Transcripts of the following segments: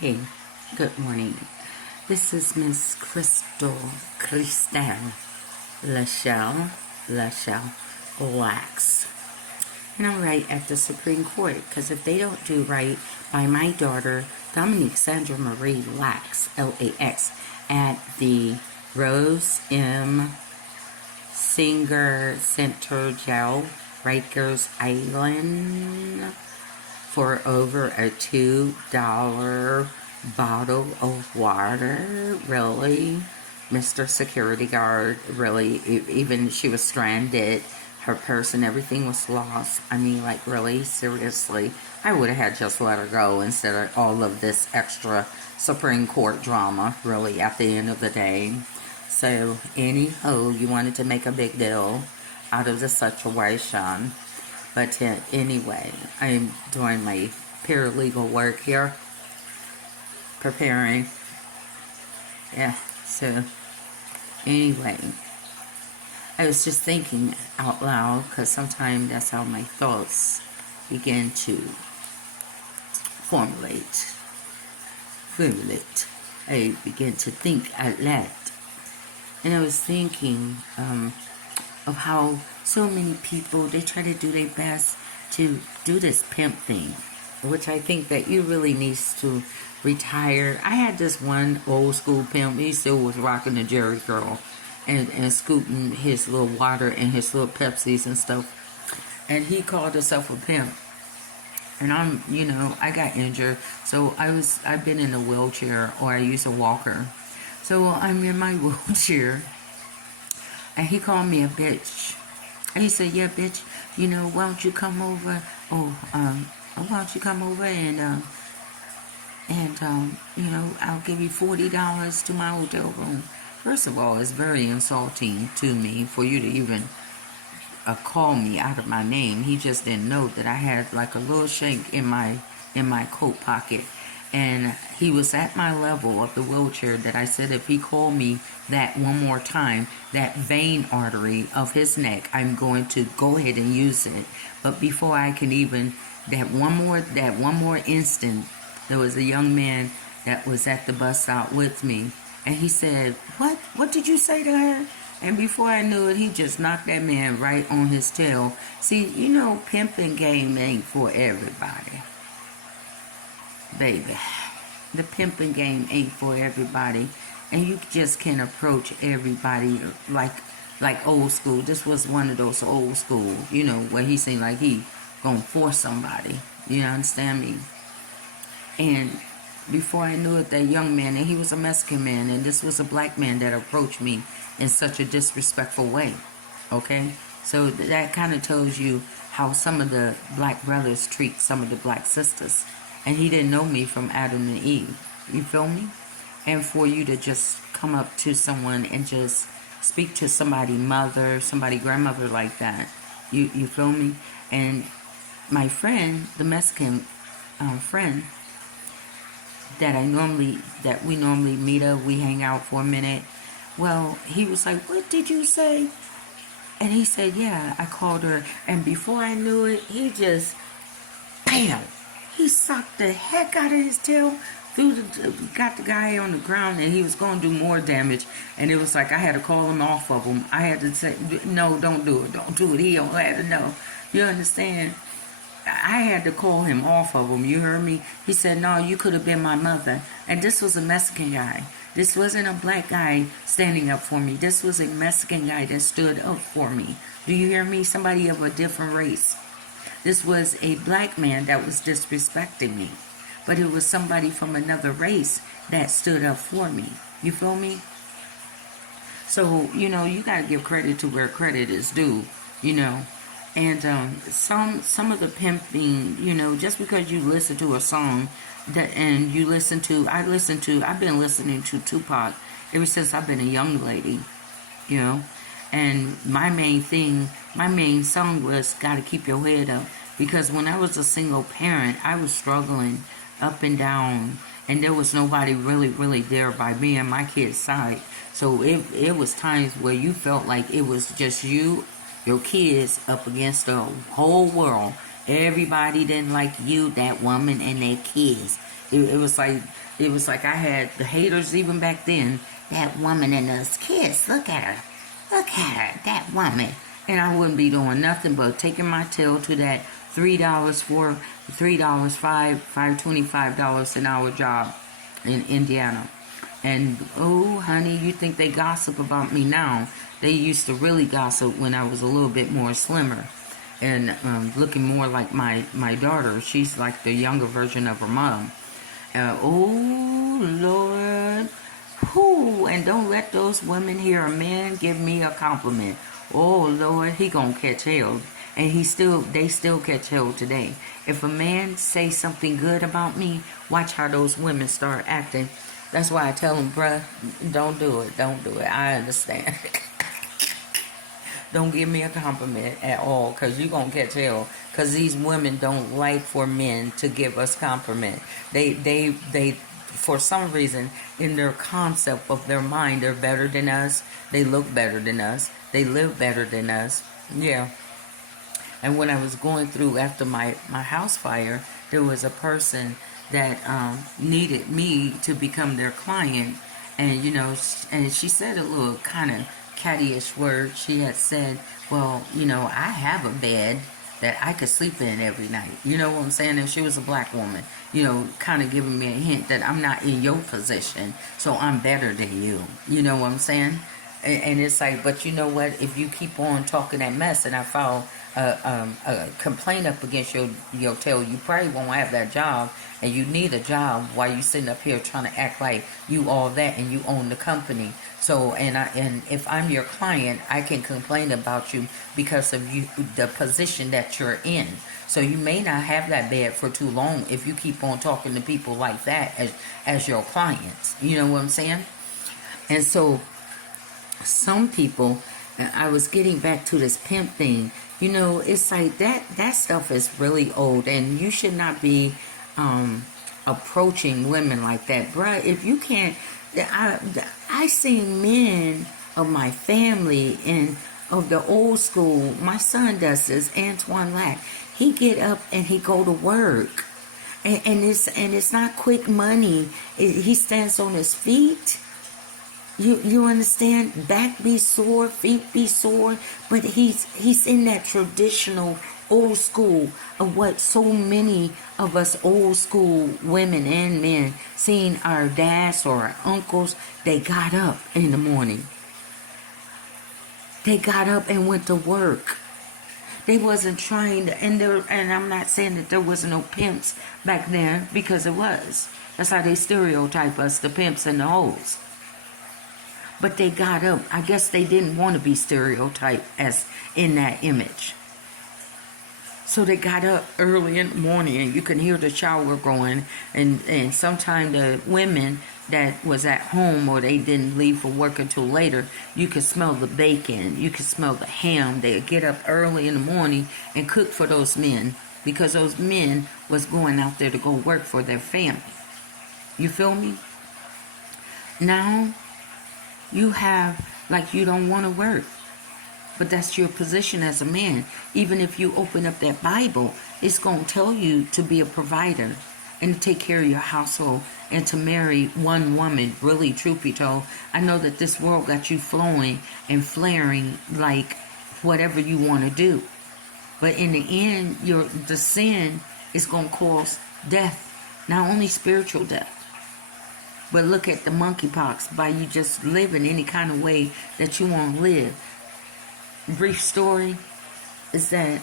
Hey, good morning. This is Miss Cristal Lachelle Lax. And I'm right at the Supreme Court because if they don't do right by my daughter, Dominique Sandra Marie Lax, Lax, at the Rose M. Singer Center Jail, Rikers Island, for over a $2 bottle of water. Really? Mr. Security Guard, really? Even she was stranded. Her purse and everything was lost. I mean, like, really? Seriously? I would have had just let her go instead of all of this extra Supreme Court drama, really, at the end of the day. So, anyhow, you wanted to make a big deal out of the situation. But anyway, I'm doing my paralegal work here, preparing. Yeah, so anyway, I was just thinking out loud because sometimes that's how my thoughts begin to formulate. I begin to think out loud. And I was thinking of how so many people, they try to do their best to do this pimp thing, which I think that you really needs to retire. I had this one old school pimp. He still was rocking the Jerry curl and scooting his little water and his little Pepsis and stuff. And he called himself a pimp. And I got injured. So I've been in a wheelchair, or I use a walker. So I'm in my wheelchair. And he called me a bitch. And he said, yeah, bitch, why don't you come over? Why don't you come over and I'll give you $40 to my hotel room. First of all, it's very insulting to me for you to even call me out of my name. He just didn't know that I had like a little shank in my coat pocket. And he was at my level of the wheelchair that I said if he called me that one more time, that vein artery of his neck, I'm going to go ahead and use it. But before I can even, that one more instant, there was a young man that was at the bus stop with me. And he said, what did you say to her? And before I knew it, he just knocked that man right on his tail. See, pimping game ain't for everybody. Baby, the pimping game ain't for everybody, and you just can't approach everybody like old school. This was one of those old school, where he seemed like he gonna force somebody. You understand me? And before I knew it, that young man, and he was a Mexican man, and this was a black man that approached me in such a disrespectful way. Okay, so that kind of tells you how some of the black brothers treat some of the black sisters. And he didn't know me from Adam and Eve. You feel me? And for you to just come up to someone and just speak to somebody mother, somebody grandmother like that. You feel me? And my friend, the Mexican friend that we normally meet up, we hang out for a minute. Well, he was like, what did you say? And he said, yeah, I called her. And before I knew it, he just, bam! He sucked the heck out of his tail, got the guy on the ground, and he was going to do more damage. And it was like I had to call him off of him. I had to say, no, don't do it. Don't do it. He don't have to know. You understand? I had to call him off of him. You heard me? He said, no, you could have been my mother. And this was a Mexican guy. This wasn't a black guy standing up for me. This was a Mexican guy that stood up for me. Do you hear me? Somebody of a different race. This was a black man that was disrespecting me. But it was somebody from another race that stood up for me. You feel me? So, you got to give credit to where credit is due, And some of the pimping, just because you listen to a song I've been listening to Tupac ever since I've been a young lady, And my main song was Gotta Keep Your Head Up. Because when I was a single parent, I was struggling up and down. And there was nobody really, really there by me and my kid's side. So it was times where you felt like it was just you, your kids, up against the whole world. Everybody didn't like you, that woman, and their kids. It was like I had the haters even back then. That woman in those kids, look at her, that woman. And I wouldn't be doing nothing but taking my tail to that $3 $5.25 an hour job in Indiana. And oh, honey, you think they gossip about me now? They used to really gossip when I was a little bit more slimmer and looking more like my daughter. She's like the younger version of her mom. Oh, Lord. Whoo, and don't let those women hear a man give me a compliment. Oh, Lord, he gonna catch hell. And they still catch hell today. If a man say something good about me, watch how those women start acting. That's why I tell them, bruh, don't do it. I understand. Don't give me a compliment at all, because you're going to catch hell. Because these women don't like for men to give us compliment. They, for some reason, in their concept of their mind, they're better than us. They look better than us. They live better than us. Yeah. And when I was going through after my house fire, there was a person that needed me to become their client. And, and she said a little kind of cattyish word. She had said, well, I have a bed that I could sleep in every night. You know what I'm saying? And she was a black woman, kind of giving me a hint that I'm not in your position, so I'm better than you. You know what I'm saying? And it's like, but you know what? If you keep on talking that mess and I file a complaint up against your tail, you probably won't have that job. And you need a job while you sitting up here trying to act like you all that and you own the company. So, and if I'm your client, I can complain about you because of the position that you're in. So you may not have that bed for too long if you keep on talking to people like that as your clients. You know what I'm saying? And so some people, I was getting back to this pimp thing. It's like that stuff is really old, and you should not be approaching women like that, bruh. If you can't, I seen men of my family and of the old school. My son does this, Antoine Lack. He get up and he go to work, and it's not quick money. He stands on his feet. You understand? Back be sore, feet be sore, but he's in that traditional old school of what so many of us old school women and men seen our dads or our uncles. They got up in the morning. They got up and went to work. They wasn't trying to, and I'm not saying that there wasn't no pimps back then, because it was. That's how they stereotype us, the pimps and the hoes. But they got up. I guess they didn't want to be stereotyped as in that image. So they got up early in the morning, and you can hear the shower going. And sometimes the women that was at home, or they didn't leave for work until later, you could smell the bacon. You could smell the ham. They'd get up early in the morning and cook for those men, because those men was going out there to go work for their family. You feel me? Now, you have, like, you don't want to work. But that's your position as a man. Even if you open up that Bible, it's going to tell you to be a provider and to take care of your household and to marry one woman. Really, truth be told, I know that this world got you flowing and flaring like whatever you want to do. But in the end, the sin is going to cause death, not only spiritual death. But look at the monkeypox by you just living any kind of way that you want to live. Brief story is that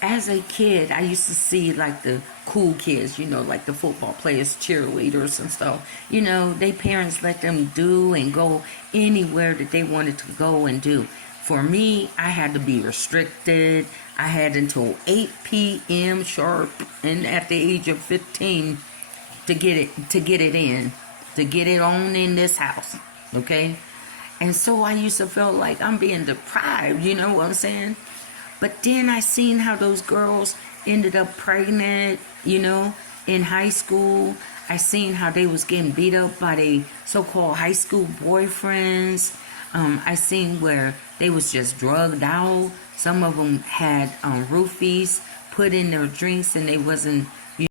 as a kid, I used to see like the cool kids, like the football players, cheerleaders and stuff. Their parents let them do and go anywhere that they wanted to go and do. For me, I had to be restricted. I had until 8 p.m. sharp, and at the age of 15 to get it on in this house, okay? And so I used to feel like I'm being deprived, you know what I'm saying? But then I seen how those girls ended up pregnant, in high school. I seen how they was getting beat up by their so-called high school boyfriends. I seen where they was just drugged out. Some of them had roofies put in their drinks, and they wasn't